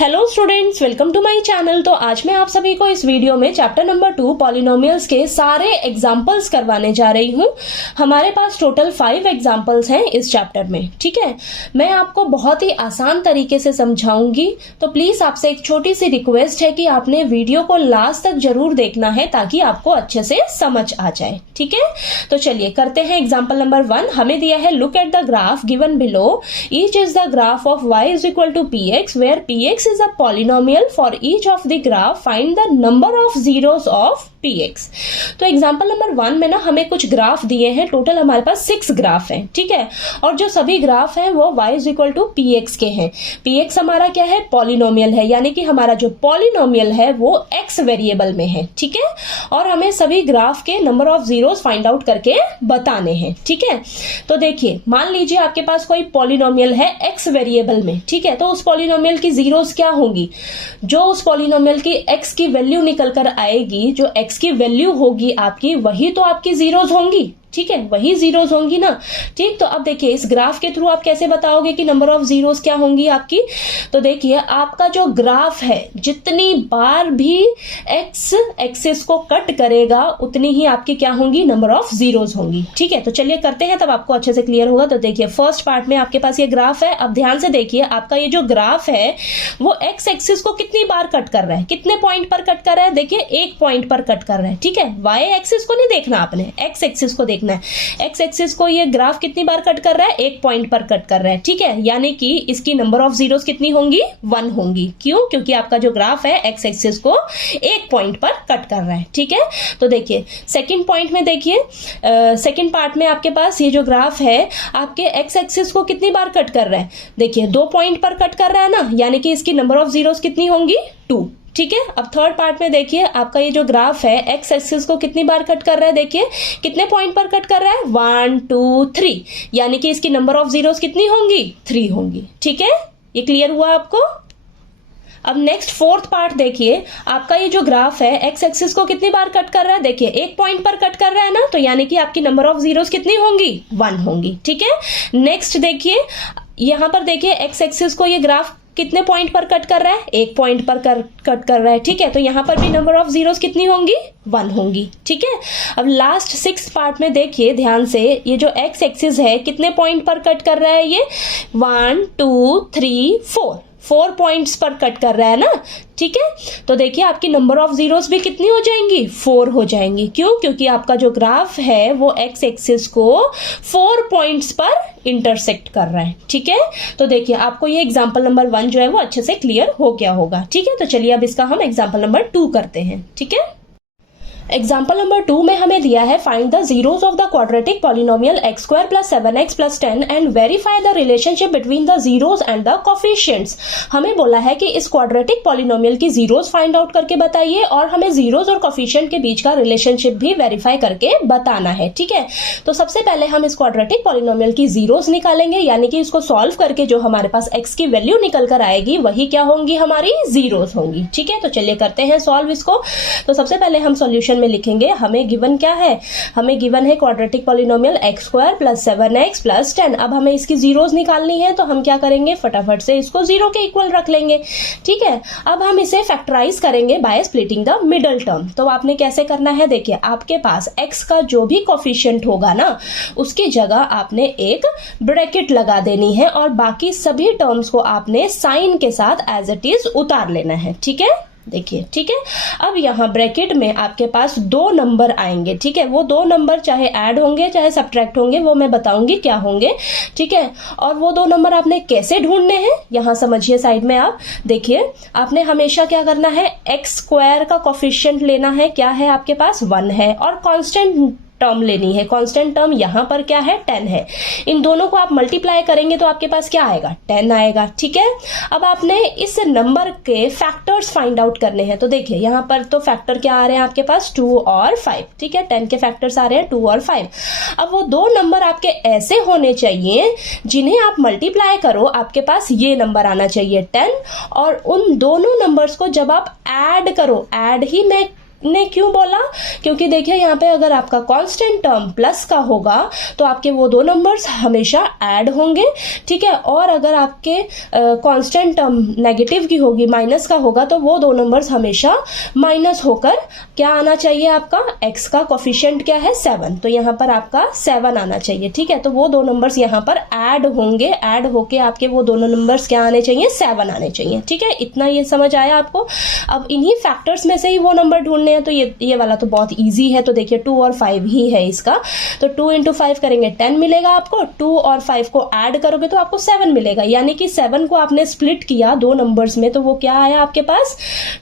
Hello students, welcome to my channel. तो आज मैं आप सभी को इस वीडियो में चैप्टर नंबर 2 पॉलिनोमियल्स के सारे एग्जांपल्स करवाने जा रही हूँ। हमारे पास टोटल 5 एग्जांपल्स हैं इस चैप्टर में। ठीक है, मैं आपको बहुत ही आसान तरीके से समझाऊंगी, तो प्लीज आपसे एक छोटी सी रिक्वेस्ट है कि आपने वीडियो को लास्ट तक जरूर देखना है ताकि आपको अच्छे से समझ आ जाए। ठीक है, तो चलिए करते हैं एग्जाम्पल नंबर 1। हमें दिया है look at the graph given below, each is the graph of y is equal to px where px is a polynomial for each of the graph, find the number of zeros of px। तो example number 1 में ना हमें कुछ graph दिए हैं। Total हमारे पास 6 graph हैं। ठीक है, और जो सभी ग्राफ हैं वो y is equal to px के हैं। px हमारा क्या है? पॉलिनोमियल है, यानी कि हमारा जो पॉलिनोमियल है वो x वेरिएबल में है। ठीक है, और हमें सभी ग्राफ के number of zeros find out करके बताने हैं। ठीक है, तो देखिए मान लीजिए आपके पास कोई पॉलिनोमियल है x वेरिएबल में। ठीक है, तो उस पॉलिनोमियल की जीरोस क्या होंगी? जो उस पॉलिनोमियल की x की वैल्यू निकल कर आएगी, जो x की वैल्यू होगी आपकी, वही तो आपकी जीरोस होंगी। ठीक है, वही जीरोस होंगी ना। ठीक, तो अब देखिए इस ग्राफ के थ्रू आप कैसे बताओगे कि नंबर ऑफ जीरोस क्या होंगी आपकी? तो देखिए आपका जो ग्राफ है, जितनी बार भी एक्स एक्सिस को कट करेगा उतनी ही आपकी क्या होंगी? नंबर ऑफ जीरोस होंगी। ठीक है, तो चलिए करते हैं, तब आपको अच्छे से क्लियर होगा। तो देखिए फर्स्ट पार्ट में आपके पास ये ग्राफ है। अब ध्यान से देखिए आपका ये जो ग्राफ है वो एक्स एक्सिस को कितनी बार कट कर रहा है, कितने पॉइंट पर कट कर रहा है? देखिए एक पॉइंट पर कट कर रहा है। ठीक है, वाई एक्सिस को नहीं देखना आपने, एक्स एक्सिस को एक्स एक्सिस को ये ग्राफ कितनी बार कट कर रहा है? एक पॉइंट पर कट कर रहा है। ठीक है, यानी कि इसकी नंबर ऑफ जीरोस कितनी होंगी? 1 होंगी। क्यों? क्योंकि आपका जो ग्राफ है एक्स एक्सिस को एक पॉइंट पर कट कर रहा है। ठीक है, तो देखिए सेकंड पॉइंट में देखिए, सेकंड पार्ट में आपके पास ये जो ग्राफ है आपके एक्स एक्सिस को कितनी बार कट कर रहा है? देखिए 2 पॉइंट पर कट कर रहा है ना, यानी कि इसकी नंबर ऑफ जीरोस कितनी होंगी? 2। ठीक है, अब थर्ड पार्ट में देखिए आपका ये जो ग्राफ है एक्स एक्सिस को कितनी बार कट कर रहा है? देखिए कितने पॉइंट पर कट कर रहा है? 1 2 3, यानी कि इसकी नंबर ऑफ जीरोस कितनी होंगी? 3 होंगी। ठीक है, ये क्लियर हुआ आपको? अब नेक्स्ट फोर्थ पार्ट देखिए, आपका ये जो ग्राफ है एक्स एक्सिस को कितनी बार कट कर रहा है? देखिए एक पॉइंट पर कट कर रहा है ना, तो यानी कि आपकी नंबर ऑफ जीरोस कितनी होंगी? 1 होंगी। ठीक है, नेक्स्ट देखिए यहां पर देखिए एक्स एक्सिस को ये ग्राफ कितने पॉइंट पर कट कर रहा है? एक पॉइंट पर कट कर रहा है। ठीक है, तो यहां पर भी नंबर ऑफ जीरोस कितनी होंगी? 1 होंगी। ठीक है, अब लास्ट 6 पार्ट में देखिए ध्यान से, ये जो एक्स एक्सिस है कितने पॉइंट पर कट कर रहा है? ये 1 2 3 4 पॉइंट्स पर कट कर रहा है ना। ठीक है, तो देखिए आपकी नंबर ऑफ जीरोस भी कितनी हो जाएंगी? 4 हो जाएंगी। क्यों? क्योंकि आपका जो ग्राफ है वो एक्स एक्सिस को 4 पॉइंट्स पर इंटरसेक्ट कर रहा है। ठीक है, तो देखिए आपको ये एग्जांपल नंबर 1 जो है वो अच्छे से क्लियर हो गया होगा। ठीक है, तो चलिए अब इसका हम एग्जांपल नंबर 2 करते हैं। ठीक है, एग्जाम्पल नंबर 2 में हमें दिया है find the zeros of the quadratic polynomial x square plus 7x plus 10 and verify the relationship between the zeros and the coefficients. हमें बोला है कि इस क्वाड्रेटिक पॉलिनोमियल की जीरोस फाइंड आउट करके बताइए और हमें जीरोस और कोफिशिएंट के बीच का रिलेशनशिप भी वेरीफाई करके बताना है। ठीक है, तो सबसे पहले हम इस क्वाड्रेटिक पॉलिनोमियल की जीरोस निकालेंगे, यानी कि इसको सॉल्व करके जो हमारे पास x की वैल्यू निकल कर आएगी वही क्या होंगी? हमारी जीरोस होंगी। ठीक है, तो चलिए करते हैं सॉल्व इसको। तो सबसे पहले हम सॉल्यूशन में लिखेंगे, हमें गिवन क्या है? हमें गिवन है quadratic polynomial x square plus 7x plus 10। अब हमें इसकी जीरोस निकालनी है, तो हम क्या करेंगे? फटाफट से इसको 0 के इक्वल रख लेंगे। ठीक है, अब हम इसे फैक्टराइज करेंगे by splitting the middle term. तो आपने कैसे करना है? देखिए आपके पास x का जो भी कोफिशिएंट होगा ना, उसकी जगह आपने एक ब्रैकेट लगा देनी है और बाकी सभी टर्म्स को आपने साइन के साथ एज इट इज उतार लेना है। ठीक है, देखिए ठीक है, अब यहाँ ब्रैकेट में आपके पास 2 नंबर आएंगे। ठीक है, वो 2 नंबर चाहे ऐड होंगे चाहे सब्ट्रैक्ट होंगे, वो मैं बताऊंगी क्या होंगे। ठीक है, और वो 2 नंबर आपने कैसे ढूंढने हैं यहाँ समझिए। साइड में आप देखिए, आपने हमेशा क्या करना है? एक्स स्क्वायर का कोफिशिएंट लेना है। क्या है आपके पास? 1 है, और कांस्टेंट टर्म लेनी है। कांस्टेंट टर्म यहाँ पर क्या है? 10 है। इन दोनों को आप मल्टीप्लाई करेंगे तो आपके पास क्या आएगा? 10 आएगा। ठीक है, अब आपने इस नंबर के फैक्टर्स फाइंड आउट करने हैं। तो देखिए यहाँ पर तो फैक्टर क्या आ रहे हैं आपके पास? 2 और 5। ठीक है, 10 के फैक्टर्स आ रहे हैं 2 और 5। अब वो 2 नंबर आपके ऐसे होने चाहिए जिन्हें आप मल्टीप्लाई करो, आपके पास ये नंबर आना चाहिए 10, और उन दोनों नंबर्स को जब आप ऐड करो, ऐड ही मैं ने क्यों बोला, क्योंकि देखिए यहाँ पे अगर आपका कांस्टेंट टर्म प्लस का होगा तो आपके वो दो नंबर्स हमेशा ऐड होंगे, ठीक है। और अगर आपके कांस्टेंट टर्म नेगेटिव की होगी, माइनस का होगा, तो वो दो नंबर्स हमेशा माइनस होकर क्या आना चाहिए, आपका x का कोफिशिएंट क्या है 7, तो यहाँ पर आपका 7 आना चाहिए, ठीक है। तो वो दो नंबर्स यहाँ पर ऐड होंगे, ऐड होके आपके वो दोनों नंबर्स क्या आने चाहिए, 7 आने चाहिए, ठीक है। इतना ये समझ आया आपको। अब इन्हीं फैक्टर्स में से ही वो नंबर ढूंढने हैं, तो ये वाला तो बहुत इजी है। तो देखिए 2 और 5 ही है इसका, तो 2 × 5 करेंगे 10 मिलेगा आपको, 2 और 5 को ऐड करोगे तो आपको 7 मिलेगा, यानी कि 7 को आपने स्प्लिट किया दो नंबर्स में, तो वो क्या आया आपके पास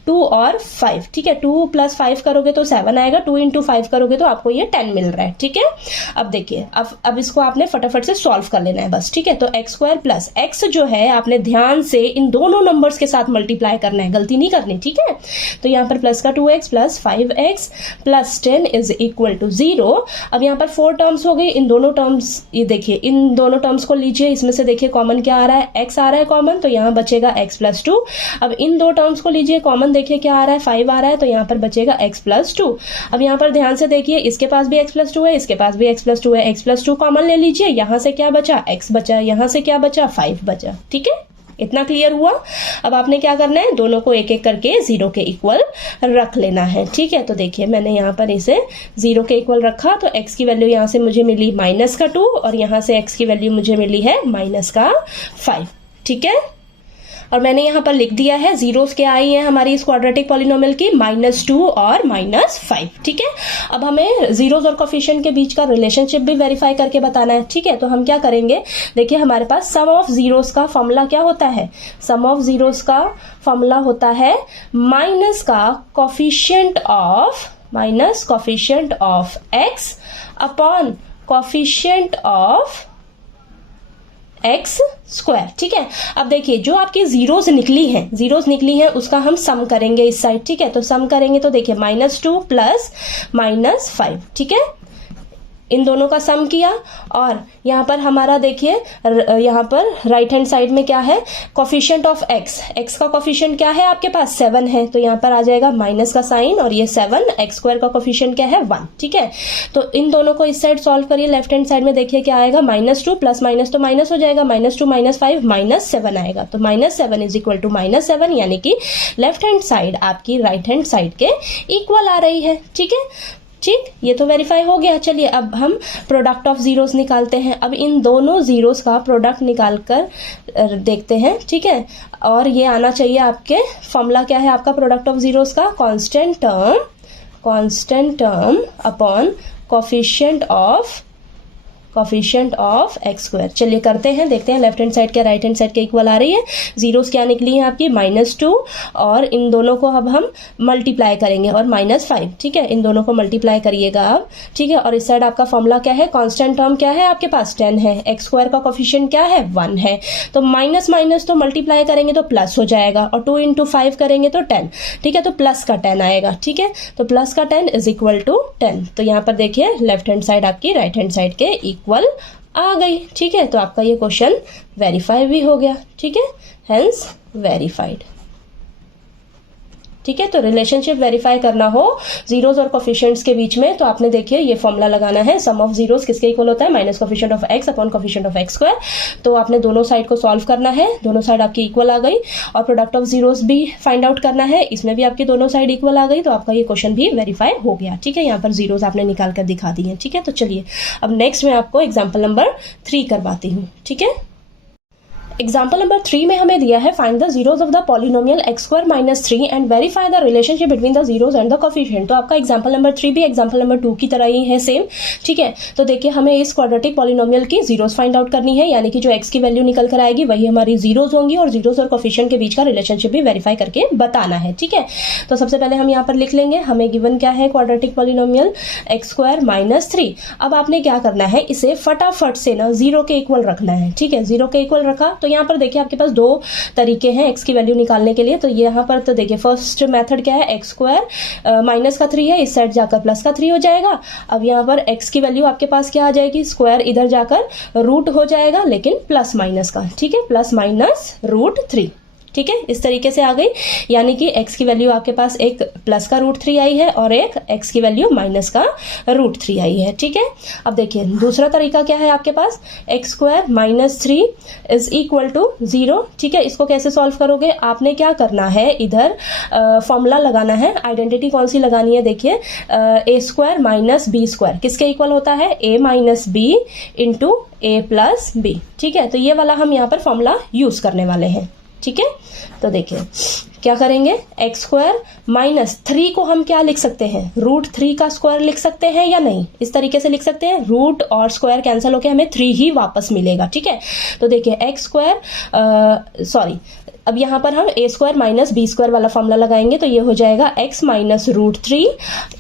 2 और 5, ठीक है। 2 + 5 करोगे तो 7 आएगा, 2 × 5 करोगे तो आपको ये 10 मिल रहा है, ठीक है। अब देखिए अब इसको आपने फटाफट से सॉल्व कर लेना है बस, ठीक है। तो x² + x जो है आपने ध्यान से इन दोनों नंबर्स के साथ मल्टीप्लाई करना है, गलती नहीं करनी, ठीक है। तो यहाँ पर प्लस का 2x + 5x + 10 = 0। अब यहाँ पर 4 टर्म्स हो गई, इन दोनों टर्म्स, ये देखिए इन दोनों टर्म्स को लीजिए, इसमें से देखिए कॉमन क्या आ रहा है, x आ रहा है कॉमन, तो यहाँ बचेगा x + 2। अब इन दो टर्म्स को लीजिए, कॉमन देखिए क्या आ रहा है, 5 आ रहा है, तो यहाँ पर बचेगा x + 2। अब यहाँ पर ध्यान से देखिए, इसके पास भी x + 2 है, इसके पास भी x + 2 है, x + 2 कॉमन ले लीजिए, यहाँ से क्या बचा, x बचा, यहाँ से क्या बचा, 5 बचा, ठीक है। इतना क्लियर हुआ। अब आपने क्या करना है, दोनों को एक एक करके 0 के इक्वल रख लेना है, ठीक है। तो देखिए मैंने यहाँ पर इसे 0 के इक्वल रखा, तो x की वैल्यू यहाँ से मुझे मिली -2 और यहाँ से x की वैल्यू मुझे मिली है -5, ठीक है। और मैंने यहाँ पर लिख दिया है, जीरोस क्या आई हैं हमारी इस क्वाड्रेटिक पॉलिनोमियल की, -2 और -5, ठीक है। अब हमें जीरोस और कोफिशिएंट के बीच का रिलेशनशिप भी वेरीफाई करके बताना है, ठीक है। तो हम क्या करेंगे, देखिए हमारे पास सम ऑफ जीरोस का फॉर्मूला क्या होता है, सम ऑफ जीरोस का फॉर्मूला होता है माइनस का coefficient of x upon coefficient of x², ठीक है। अब देखिए जो आपकी जीरोस निकली हैं उसका हम सम करेंगे इस साइड, ठीक है। तो सम करेंगे तो देखिए -2 + -5, ठीक है। इन दोनों का सम किया और यहाँ पर हमारा देखिए यहाँ पर राइट हैंड साइड में क्या है, कोफिशिएंट ऑफ x का कोफिशिएंट क्या है आपके पास 7 है, तो यहाँ पर आ जाएगा माइनस का साइन और ये 7, x² का कोफिशिएंट क्या है 1, ठीक है। तो इन दोनों को इस साइड सॉल्व करिए, लेफ्ट हैंड साइड में देखिए क्या आएगा, -2 + माइनस तो माइनस हो जाएगा, -2 - 5 -7 आएगा, तो -7 = -7, यानी कि लेफ्ट हैंड साइड आपकी राइट हैंड साइड के इक्वल आ रही है, ठीक है। ठीक, ये तो वेरीफाई हो गया। चलिए अब हम प्रोडक्ट ऑफ जीरोस निकालते हैं। अब इन दोनों जीरोस का प्रोडक्ट निकाल कर देखते हैं, ठीक है। और ये आना चाहिए आपके, फॉर्मूला क्या है आपका प्रोडक्ट ऑफ जीरोस का, constant term upon coefficient of x²। चलिए करते हैं, देखते हैं लेफ्ट हैंड साइड क्या राइट हैंड साइड के इक्वल आ रही है। जीरोस क्या निकली है आपकी -2 और इन दोनों को अब हम मल्टीप्लाई करेंगे और -5, ठीक है। इन दोनों को मल्टीप्लाई करिएगा आप, ठीक है। और इस साइड आपका फॉर्मूला क्या है, कांस्टेंट टर्म क्या है आपके पास 10 है, x² का कोफिशिएंट क्या है 1 है, तो माइनस माइनस तो मल्टीप्लाई करेंगे तो प्लस हो जाएगा और 2 × 5 करेंगे तो 10, ठीक है। तो प्लस का 10 आएगा, ठीक है। तो प्लस का 10 = 10। तो यहाँ पर देखिए लेफ्ट हैंड साइड आपकी राइट हैंड साइड के इक्वल आ गई, ठीक है। तो आपका ये क्वेश्चन वेरीफाई भी हो गया, ठीक है, हेंस वेरीफाइड, ठीक है। तो रिलेशनशिप वेरीफाई करना हो जीरोस और कोफिशिएंट्स के बीच में, तो आपने देखिए ये फॉर्मूला लगाना है, सम ऑफ जीरोस किसके इक्वल होता है, minus coefficient of x upon coefficient of x²। तो आपने दोनों साइड को सॉल्व करना है, दोनों साइड आपकी इक्वल आ गई और प्रोडक्ट ऑफ जीरोस भी फाइंड आउट करना है, इसमें भी आपकी दोनों साइड इक्वल आ गई, तो आपका ये क्वेश्चन भी वेरीफाई हो गया, ठीक है। यहाँ पर जीरोस आपने निकाल कर दिखा दी है, ठीक है। तो चलिए अब नेक्स्ट मैं आपको एग्जाम्पल नंबर 3 करवाती हूँ, ठीक है। एग्जाम्पल नंबर 3 में हमें दिया है, find the zeros of the polynomial x² - 3 and verify the relationship between the zeros and the coefficient. तो आपका एग्जाम्पल नंबर 3 भी एग्जाम्पल नंबर 2 की तरह ही है, सेम, ठीक है। तो देखिए हमें इस क्वाड्रेटिक पॉलिनोमियल की जीरोस फाइंड आउट करनी है, यानी कि जो x की वैल्यू निकल कर आएगी वही हमारी जीरोस होंगी और जीरोस और कोफिशिएंट के बीच का रिलेशनशिप भी वेरीफाई करके बताना है, ठीक है। तो सबसे पहले हम यहाँ पर लिख लेंगे, हमें गिवन क्या है क्वाड्रेटिक पॉलिनोमियल x² - 3। अब आपने क्या करना है, इसे फटाफट से ना 0 के इक्वल रखना है, ठीक है। 0 के इक्वल रखा तो यहाँ पर देखिए आपके पास दो तरीके हैं x की वैल्यू निकालने के लिए। तो यहाँ पर तो देखिए फर्स्ट मेथड क्या है, x² माइनस का 3 है, इस साइड जाकर प्लस का 3 हो जाएगा। अब यहाँ पर x की वैल्यू आपके पास क्या आ जाएगी, स्क्वायर इधर जाकर रूट हो जाएगा, लेकिन प्लस माइनस का, ठीक है, +- √3, ठीक है, इस तरीके से आ गई, यानी कि x की वैल्यू आपके पास एक प्लस का √3 आई है और एक x की वैल्यू माइनस का √3 आई है। ठीक है, अब देखिए दूसरा तरीका क्या है आपके पास, x² - 3 इज इक्वल टू 0। ठीक है, इसको कैसे सॉल्व करोगे, आपने क्या करना है, इधर फॉर्मूला लगाना है। आइडेंटिटी कौन सी लगानी है, देखिए a² - b² किसके इक्वल होता है, a - b इंटू a+b। ठीक है, तो ये वाला हम यहाँ पर फॉर्मूला यूज करने वाले हैं। ठीक है, तो देखिए क्या करेंगे, x² - 3 को हम क्या लिख सकते हैं, √3 का स्क्वायर लिख सकते हैं या नहीं, इस तरीके से लिख सकते हैं, रूट और स्क्वायर कैंसिल होके हमें 3 ही वापस मिलेगा। ठीक है, तो देखिए अब यहाँ पर हम a² - b² वाला फॉर्मूला लगाएंगे, तो ये हो जाएगा x - √3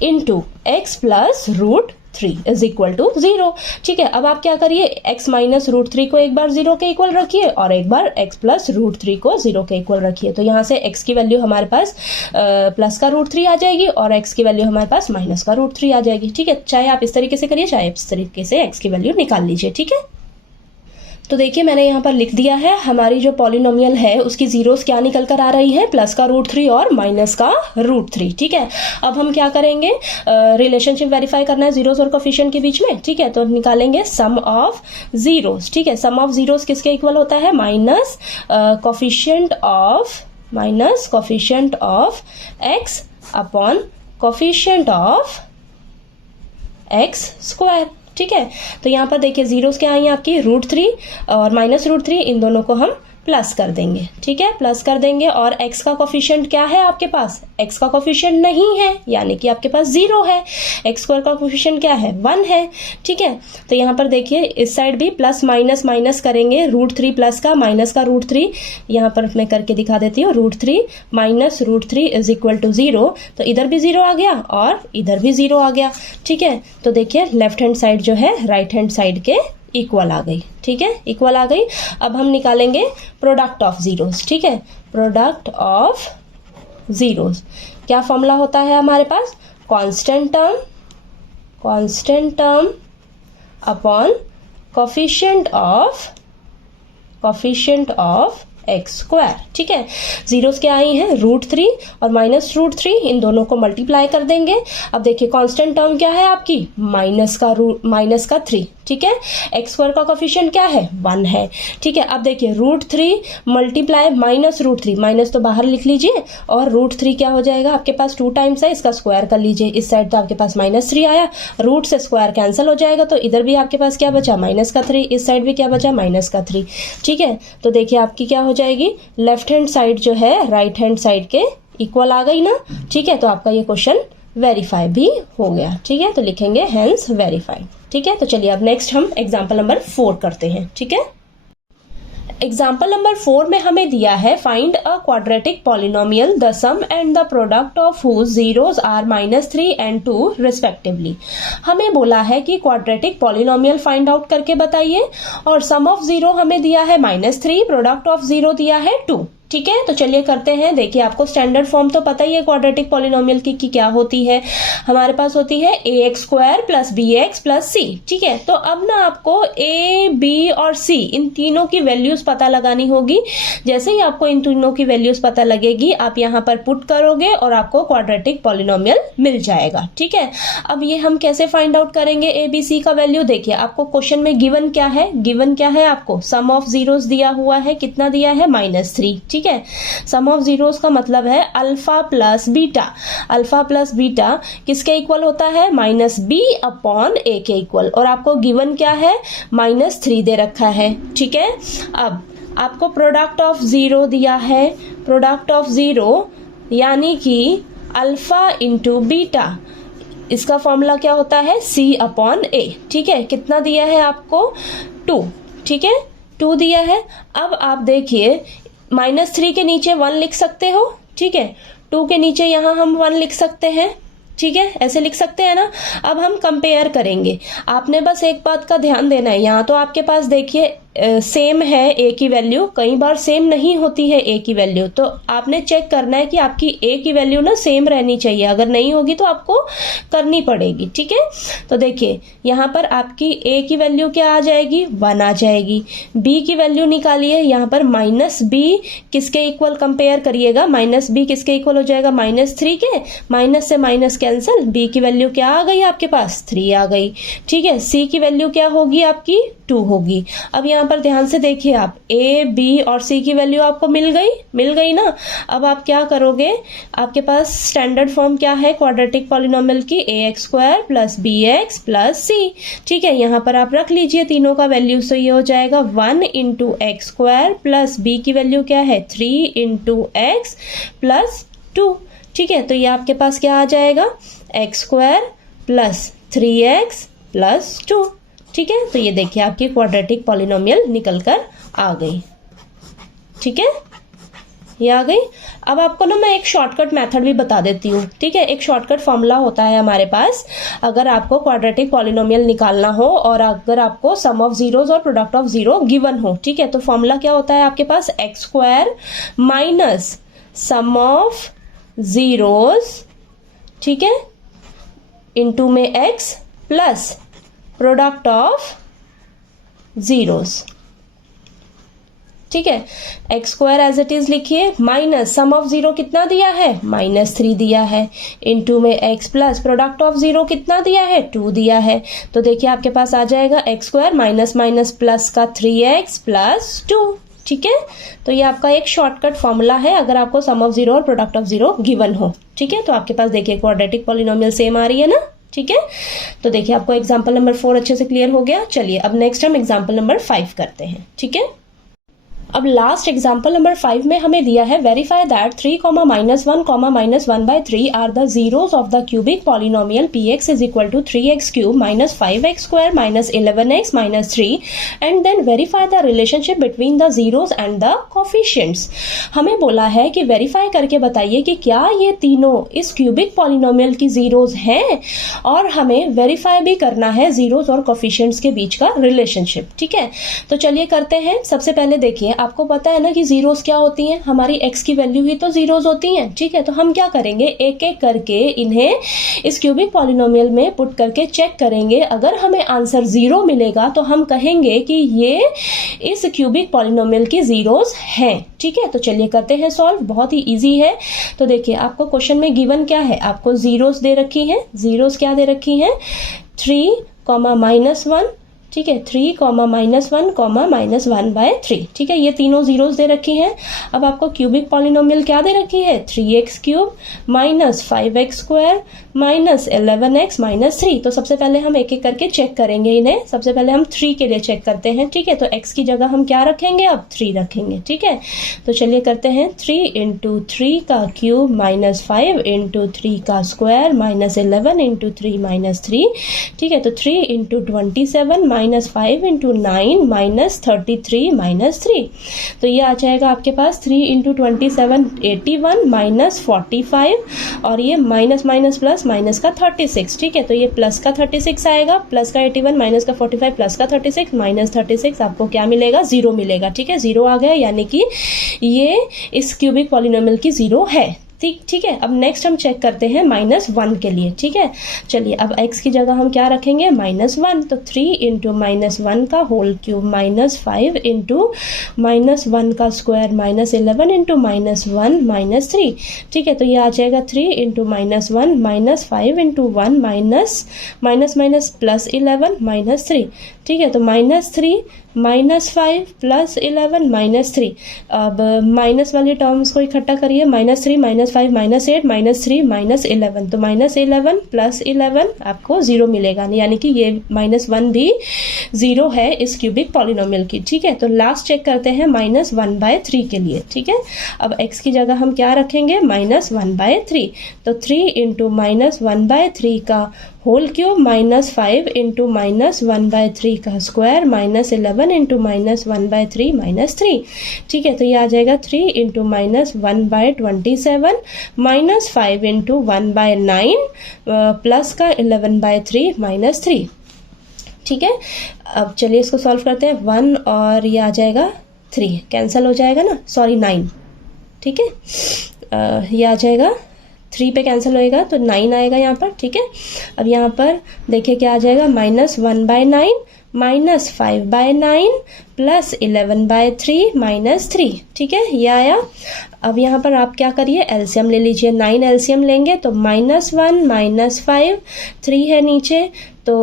into x + √3 is equal to 0। ठीक है, अब आप क्या करिए, x - √3 को एक बार 0 के इक्वल रखिए और एक बार x + √3 को 0 के इक्वल रखिए। तो यहाँ से x की वैल्यू हमारे पास प्लस का √3 आ जाएगी और x की वैल्यू हमारे पास माइनस का √3 आ जाएगी। ठीक है, चाहे आप इस तरीके से करिए, चाहे इस तरीके से x की वैल्यू निकाल लीजिए। ठीक है, तो देखिए मैंने यहाँ पर लिख दिया है, हमारी जो पॉलिनोमियल है उसकी जीरोस क्या निकल कर आ रही है, प्लस का √3 और माइनस का √3। ठीक है, अब हम क्या करेंगे, रिलेशनशिप वेरीफाई करना है जीरोस और कोफिशिएंट के बीच में। ठीक है, तो निकालेंगे सम ऑफ जीरोस। ठीक है, सम ऑफ जीरोस किसके इक्वल होता है, minus coefficient of x upon coefficient of x²। ठीक है, तो यहाँ पर देखिए जीरोस क्या आई हैं आपकी, √3 और माइनस √3, इन दोनों को हम प्लस कर देंगे। ठीक है, प्लस कर देंगे और x का कोफिशिएंट क्या है आपके पास, x का कोफिशिएंट नहीं है, यानी कि आपके पास 0 है। x² का कोफिशिएंट क्या है, 1 है। ठीक है, तो यहाँ पर देखिए इस साइड भी प्लस माइनस माइनस करेंगे, √3 प्लस का माइनस का √3, यहाँ पर मैं करके दिखा देती हूँ, √3 - √3 इज इक्वल टू 0। तो इधर भी 0 आ गया और इधर भी 0 आ गया। ठीक है, तो देखिए लेफ्ट हैंड साइड जो है राइट हैंड साइड के इक्वल आ गई। ठीक है, इक्वल आ गई। अब हम निकालेंगे प्रोडक्ट ऑफ जीरोस। ठीक है, प्रोडक्ट ऑफ जीरोस क्या फॉर्मूला होता है हमारे पास, constant term upon coefficient of x²। ठीक है, जीरोस क्या आई हैं, √3 और माइनस √3, इन दोनों को मल्टीप्लाई कर देंगे। अब देखिए कांस्टेंट टर्म क्या है आपकी, माइनस का 3। ठीक है, x² का कोफिशिएंट क्या है, 1 है। ठीक है, अब देखिए √3 मल्टीप्लाई माइनस √3, माइनस तो बाहर लिख लीजिए और √3 क्या हो जाएगा आपके पास 2 टाइम्स है, इसका स्क्वायर कर लीजिए। इस साइड तो आपके पास -3 आया, रूट से स्क्वायर कैंसिल हो जाएगा, तो इधर भी आपके पास क्या बचा, -3, इस साइड भी क्या बचा, -3। ठीक है, तो देखिए आपकी क्या हो जाएगी, लेफ्ट हैंड साइड जो है राइट हैंड साइड के इक्वल आ गई ना। ठीक है, तो आपका ये क्वेश्चन वेरीफाई भी हो गया। ठीक है, तो लिखेंगे हेंस वेरीफाई। ठीक है, तो चलिए अब नेक्स्ट हम एग्जाम्पल नंबर 4 करते हैं। ठीक है, एग्जाम्पल नंबर 4 में हमें दिया है, find a quadratic polynomial the sum and the product of whose zeros are -3 and 2 respectively. हमें बोला है कि क्वाड्रेटिक पॉलिनोमियल फाइंड आउट करके बताइए और सम ऑफ जीरो हमें दिया है -3, प्रोडक्ट ऑफ जीरो दिया है 2। ठीक है, तो चलिए करते हैं। देखिए आपको स्टैंडर्ड फॉर्म तो पता ही है क्वाड्रेटिक पॉलिनोमियल की क्या होती है, हमारे पास होती है ax² + bx + c। ठीक है, तो अब ना आपको a, b और c इन तीनों की वैल्यूज पता लगानी होगी। जैसे ही आपको इन तीनों की वैल्यूज पता लगेगी, आप यहाँ पर पुट करोगे और आपको क्वाड्रेटिक पॉलिनोमियल मिल जाएगा। ठीक है, अब ये हम कैसे फाइंड आउट करेंगे a, b, c का वैल्यू। देखिए आपको क्वेश्चन में गिवन क्या है, आपको सम ऑफ जीरोस दिया हुआ है, कितना दिया है, -3। ठीक है, सम ऑफ जीरोस का मतलब है alpha plus beta. Alpha plus beta किसके इक्वल होता है, -b अपॉन a के इक्वल, और आपको गिवन क्या है, -3 दे रखा है। ठीक है, अब आपको प्रोडक्ट ऑफ जीरो दिया है, प्रोडक्ट ऑफ जीरो यानी कि अल्फा इंटू बीटा, इसका फॉर्मूला क्या होता है, c अपॉन a। ठीक है, कितना दिया है आपको, 2। ठीक है, 2 दिया है। अब आप देखिए -3 के नीचे 1 लिख सकते हो। ठीक है, 2 के नीचे यहाँ हम 1 लिख सकते हैं। ठीक है, ऐसे लिख सकते हैं ना। अब हम कंपेयर करेंगे, आपने बस एक बात का ध्यान देना है, यहाँ तो आपके पास देखिए सेम है ए की वैल्यू, कई बार सेम नहीं होती है ए की वैल्यू, तो आपने चेक करना है कि आपकी ए की वैल्यू ना सेम रहनी चाहिए, अगर नहीं होगी तो आपको करनी पड़ेगी, ठीक है। तो देखिए यहाँ पर आपकी ए की वैल्यू क्या आ जाएगी, 1 आ जाएगी। बी की वैल्यू निकालिए, यहाँ पर माइनस बी किसके इक्वल कंपेयर करिएगा, माइनस बी किसके इक्वल हो जाएगा, -3 के, माइनस से माइनस कैंसिल, बी की वैल्यू क्या आ गई आपके पास, 3 आ गई, ठीक है। सी की वैल्यू क्या होगी आपकी, 2 होगी। अब यहाँ पर ध्यान से देखिए आप, ए बी और सी की वैल्यू आपको मिल गई ना। अब आप क्या करोगे, आपके पास स्टैंडर्ड फॉर्म क्या है क्वाड्रेटिक पॉलिनोमियल की, ax² + bx + c, ठीक है। यहाँ पर आप रख लीजिए तीनों का वैल्यू, तो ये हो जाएगा 1 × x² + b की वैल्यू क्या है, 3 × x + 2, ठीक है। तो ये आपके पास क्या आ जाएगा, x² + 3x + 2, ठीक है। तो ये देखिए आपकी क्वाड्रेटिक पॉलिनोमियल निकल कर आ गई, ठीक है, ये आ गई। अब आपको ना मैं एक शॉर्टकट मेथड भी बता देती हूँ, ठीक है। एक शॉर्टकट फॉर्मूला होता है हमारे पास, अगर आपको क्वाड्रेटिक पॉलिनोमियल निकालना हो और अगर आपको सम ऑफ जीरोस और प्रोडक्ट ऑफ जीरो गिवन हो, ठीक है, तो फॉर्मूला क्या होता है आपके पास, x² - सम ऑफ जीरोस, ठीक है, इनटू में x plus product of zeros, ठीक है। x² एज इट इज लिखिए, माइनस सम ऑफ जीरो कितना दिया है, -3 दिया है, इनटू में x plus product of zero कितना दिया है, 2 दिया है। तो देखिए आपके पास आ जाएगा x² माइनस माइनस प्लस का 3x + 2, ठीक है। तो ये आपका एक शॉर्टकट फॉर्मूला है अगर आपको सम ऑफ जीरो और प्रोडक्ट ऑफ जीरो गिवन हो, ठीक है। तो आपके पास देखिए क्वाड्रेटिक पॉलिनोमियल सेम आ रही है ना, ठीक है। तो देखिए आपको एग्जांपल नंबर 4 अच्छे से क्लियर हो गया। चलिए अब नेक्स्ट हम एग्जांपल नंबर 5 करते हैं, ठीक है। अब लास्ट एग्जांपल नंबर 5 में हमें दिया है, verify that 3, -1, -1/3 are the zeros of the cubic polynomial px = 3x³ - 5x² - 11x - 3 and then verify the relationship between the zeros and the coefficients. हमें बोला है कि वेरीफाई करके बताइए कि क्या ये तीनों इस क्यूबिक पॉलिनोमियल की जीरोस हैं, और हमें वेरीफाई भी करना है जीरोस और कोफिशिएंट्स के बीच का रिलेशनशिप, ठीक है। तो चलिए करते हैं। सबसे पहले देखिए आपको पता है ना कि जीरोस क्या होती हैं, हमारी x की वैल्यू ही तो जीरोस होती हैं, ठीक है। तो हम क्या करेंगे, एक एक करके इन्हें इस क्यूबिक पॉलिनोमियल में पुट करके चेक करेंगे। अगर हमें आंसर 0 मिलेगा तो हम कहेंगे कि ये इस क्यूबिक पॉलिनोमियल की जीरोस हैं, ठीक है। तो चलिए करते हैं सॉल्व, बहुत ही इजी है। तो देखिए आपको क्वेश्चन में गिवन क्या है, आपको जीरोस दे रखी हैं, जीरोस क्या दे रखी हैं, 3, -1, ठीक है, 3, -1, -1/3, ठीक है, ये तीनों जीरोस दे रखी हैं। अब आपको क्यूबिक पॉलिनोमियल क्या दे रखी है, 3x³ - 5x² - 11x - 3। तो सबसे पहले हम एक एक करके चेक करेंगे इन्हें। सबसे पहले हम 3 के लिए चेक करते हैं, ठीक है। तो x की जगह हम क्या रखेंगे, अब 3 रखेंगे, ठीक है। तो चलिए करते हैं, 3 × 3 का क्यूब -5 × 3 का स्क्वायर -11 × 3 -3, ठीक है। तो 3 × 27 -5 × 9 -33 -3। तो ये आ जाएगा आपके पास 3 × 27 81 -45 और ये माइनस माइनस प्लस माइनस का 36, ठीक है। तो ये प्लस का 36 आएगा, प्लस का 81 माइनस का 45 प्लस का 36 -36 आपको क्या मिलेगा, 0 मिलेगा, ठीक है। 0 आ गया, यानी कि ये इस क्यूबिक पॉलिनोमियल की 0 है, ठीक है। अब नेक्स्ट हम चेक करते हैं -1 के लिए, ठीक है। चलिए अब x की जगह हम क्या रखेंगे, -1। तो 3 × -1 का होल क्यूब -5 × -1 का स्क्वायर -11 × -1 -3, ठीक है। तो ये आ जाएगा 3 × -1 -5 × 1 माइनस प्लस 11 -3, ठीक है। तो -3 -5 + 11 -3। अब माइनस वाली टर्म्स को इकट्ठा करिए, -3 -5 -8 -3 -11। तो -11 + 11 आपको 0 मिलेगा, यानी कि ये -1 भी 0 है इस क्यूबिक पॉलिनोमियल की, ठीक है। तो लास्ट चेक करते हैं -1/3 के लिए, ठीक है। अब x की जगह हम क्या रखेंगे, -1/3। तो 3 × -1/3 का होल क्यूब -5 × -1/3 का स्क्वायर -11 × -1/3 -3, ठीक है। तो ये आ जाएगा 3 × -1/27 -5 × 1/9 प्लस का 11/3 -3। ठीक है। अब चलिए इसको सॉल्व करते हैं। 1 और ये आ जाएगा 3, कैंसिल हो जाएगा ना, सॉरी 9, ठीक है। ये आ जाएगा 3 पे कैंसिल होएगा तो 9 आएगा यहाँ पर, ठीक है। अब यहाँ पर देखिए क्या आ जाएगा, -1/9 -5/9 प्लस 11/3 -3, ठीक है, ये आया। अब यहाँ पर आप क्या करिए, एलसीएम ले लीजिए। 9 एलसीएम लेंगे तो -1 -5, 3 है नीचे तो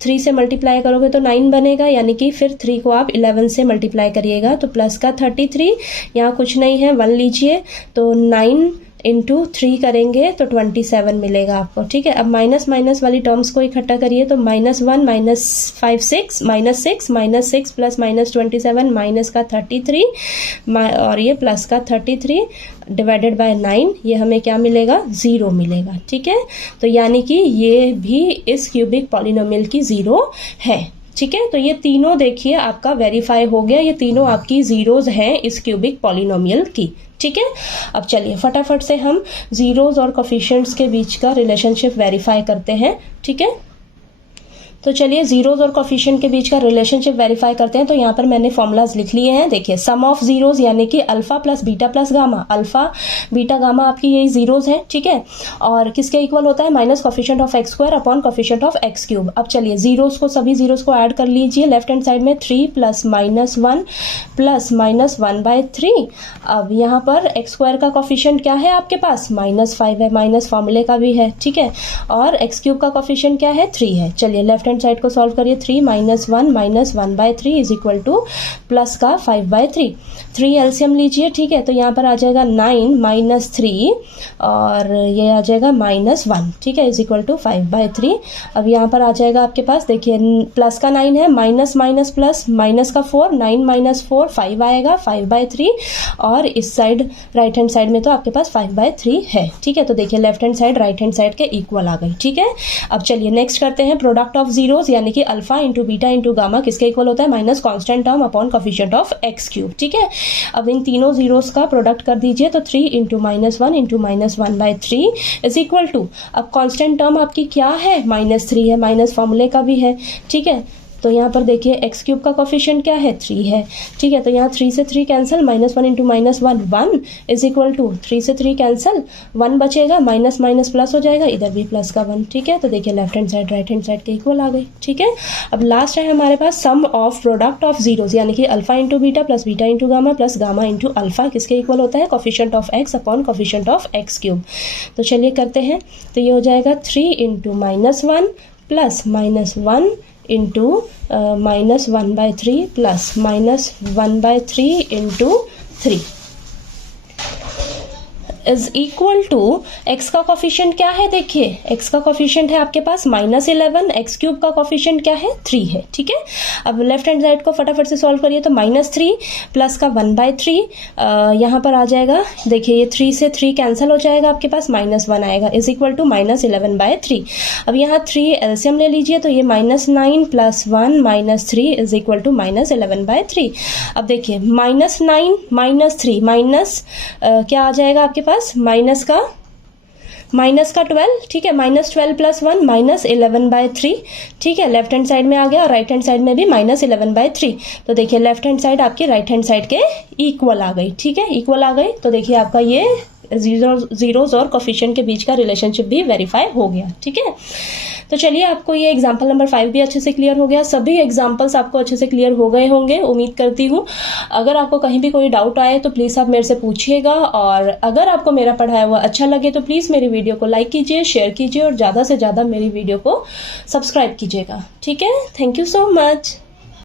3 से मल्टीप्लाई करोगे तो 9 बनेगा, यानी कि फिर 3 को आप 11 से मल्टीप्लाई करिएगा तो प्लस का 33, यहाँ कुछ नहीं है 1 लीजिए तो 9 इंटू 3 करेंगे तो 27 मिलेगा आपको, ठीक है। अब माइनस माइनस वाली टर्म्स को इकट्ठा करिए तो -1 -5 6 -6 प्लस -27 माइनस का 33 और ये प्लस का 33 डिवाइडेड बाय 9, ये हमें क्या मिलेगा, 0 मिलेगा, ठीक है। तो यानी कि ये भी इस क्यूबिक पॉलिनोमियल की 0 है, ठीक है। तो ये तीनों देखिए आपका वेरीफाई हो गया, ये तीनों आपकी जीरोज हैं इस क्यूबिक पॉलिनोमियल की, ठीक है। अब चलिए फटाफट से हम जीरोज और कोफिशिएंट्स के बीच का रिलेशनशिप वेरीफाई करते हैं, ठीक है। तो चलिए जीरोज और कोफिशिएंट के बीच का रिलेशनशिप वेरीफाई करते हैं। तो यहाँ पर मैंने फॉर्मूलाज लिख लिए हैं, देखिए सम ऑफ जीरोज यानी कि alpha plus beta plus gamma, alpha beta gamma आपकी यही जीरोज हैं, ठीक है। और किसके इक्वल होता है, minus coefficient of x square upon coefficient of x cube. अब चलिए जीरोज को, सभी जीरोज को ऐड कर लीजिए लेफ्ट हैंड साइड में, 3 प्लस -1 प्लस -1/3। अब यहाँ पर एक्स स्क्वायर का कोफिशिएंट क्या है आपके पास, -5 है, माइनस फॉर्मूले का भी है, ठीक है। और एक्स क्यूब का कोफिशिएंट क्या है, 3 है। चलिए लेफ्ट हैंड साइड को सॉल्व करिए, 3 -1 -1/3 इज इक्वल टू प्लस का 5/3, 3 एलसीएम लीजिए, ठीक है। तो यहाँ पर आ जाएगा 9 -3 और ये आ जाएगा -1, ठीक है, इज इक्वल टू 5/3। अब यहाँ पर आ जाएगा आपके पास, देखिए प्लस का 9 है, माइनस माइनस प्लस, माइनस का 4, 9 - 4 5 आएगा, 5/3। और इस साइड राइट हैंड साइड में तो आपके पास 5/3 है, ठीक है। तो देखिए left hand side right hand side के इक्वल आ गई, ठीक है। अब चलिए नेक्स्ट करते हैं, प्रोडक्ट ऑफ जीरोज यानी कि alpha into beta into gamma किसके इक्वल होता है, minus constant term upon coefficient of x cube, ठीक है। अब इन तीनों जीरोस का प्रोडक्ट कर दीजिए तो 3 into -1 into -1/3 is equal to, अब कांस्टेंट टर्म आपकी क्या है, -3 है, माइनस फॉर्मूले का भी है, ठीक है। तो यहाँ पर देखिए एक्स क्यूब का कोफिशिएंट क्या है, 3 है, ठीक है। तो यहाँ 3 से 3 cancel, -1 into -1 1 is equal to 3 से 3 कैंसिल, 1 बचेगा, माइनस माइनस प्लस हो जाएगा, इधर भी प्लस का 1, ठीक है। तो देखिए left hand side right hand side के इक्वल आ गई, ठीक है। अब लास्ट है हमारे पास सम ऑफ प्रोडक्ट ऑफ जीरोज यानी कि alpha into beta plus beta into gamma plus gamma into alpha किसके इक्वल होता है, coefficient of x upon coefficient of x cube. तो चलिए करते हैं, तो ये हो जाएगा 3 into -1 plus -1 into -1/3 plus -1/3 into 3 is equal to, x का कोफिशिएंट क्या है, देखिए एक्स का कोफिशिएंट है आपके पास -11, एक्स क्यूब का कोफिशिएंट क्या है, 3 है, ठीक है। अब लेफ्ट हैंड साइड को फटाफट से सॉल्व करिए तो -3 प्लस का 1/3 यहाँ पर आ जाएगा, देखिए ये 3 से 3 कैंसिल हो जाएगा, आपके पास -1 आएगा, इज इक्वल टू -11/3। अब यहाँ 3 एलसीएम ले लीजिए तो ये -9 प्लस 1 -3 इज इक्वल टू -11/3। अब देखिए -9 -3 माइनस क्या आ जाएगा आपके पास, माइनस का 12, ठीक है, -12 प्लस 1 -11/3, ठीक है। लेफ्ट हैंड साइड में आ गया और राइट हैंड साइड में भी -11/3। तो देखिए लेफ्ट हैंड साइड आपकी राइट हैंड साइड के इक्वल आ गई, ठीक है, इक्वल आ गई। तो देखिए आपका ये जीरोज और कोफिशिएंट के बीच का रिलेशनशिप भी वेरीफाई हो गया, ठीक है। तो चलिए आपको ये एग्जाम्पल नंबर 5 भी अच्छे से क्लियर हो गया, सभी एग्जाम्पल्स आपको अच्छे से क्लियर हो गए होंगे उम्मीद करती हूँ। अगर आपको कहीं भी कोई डाउट आए तो प्लीज़ आप मेरे से पूछिएगा, और अगर आपको मेरा पढ़ाया हुआ अच्छा लगे तो प्लीज़ मेरी वीडियो को लाइक कीजिए, शेयर कीजिए और ज़्यादा से ज़्यादा मेरी वीडियो को सब्सक्राइब कीजिएगा, ठीक है। Thank you so much.